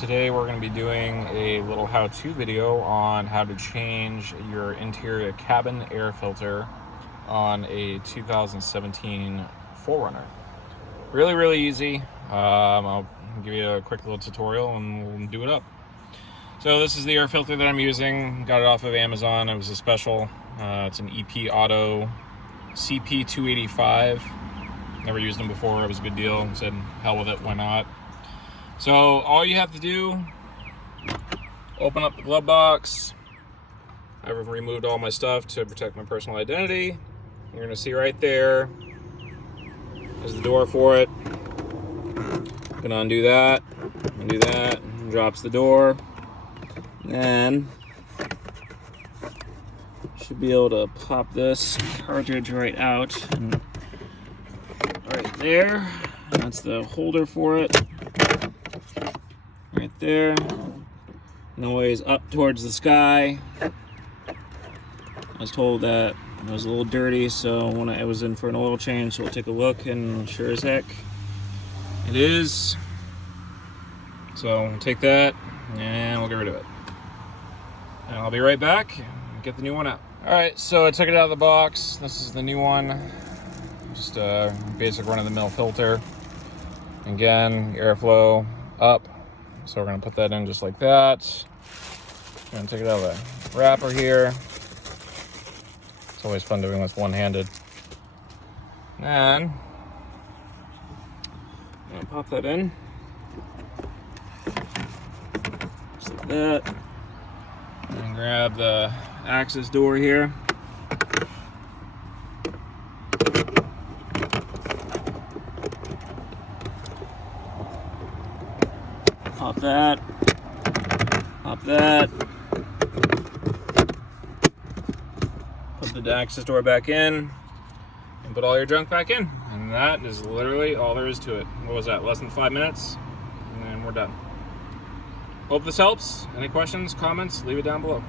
Today we're going to be doing a little how-to video on how to change your interior cabin air filter on a 2017 4Runner. Really easy. I'll give you a quick little tutorial and we'll do it up. So this is the air filter that I'm using. Got it off of Amazon. It was a special. It's an EP Auto CP285. Never used them before. It was a good deal. Said hell with it, why not? So all you have to do, open up the glove box. I've removed all my stuff to protect my personal identity. You're gonna see right there is the door for it. Gonna undo that, drops the door. Then should be able to pop this cartridge right out. And right there, that's the holder for it. Right there, noise up towards the sky. I was told that it was a little dirty, so when I was in for an oil change, so we'll take a look, and sure as heck, it is. So we'll take that, and we'll get rid of it. And I'll be right back and get the new one out. All right, so I took it out of the box. This is the new one. Just a basic run-of-the-mill filter. Again, airflow up. So we're gonna put that in just like that. I'm gonna take it out of the wrapper here. It's always fun doing this one-handed. And I'm gonna pop that in. Just like that. And grab the access door here. Pop that, pop that, put the access door back in, and put all your junk back in. And that is literally all there is to it. What was that, less than 5 minutes? And then we're done. Hope this helps. Any questions, comments, leave it down below.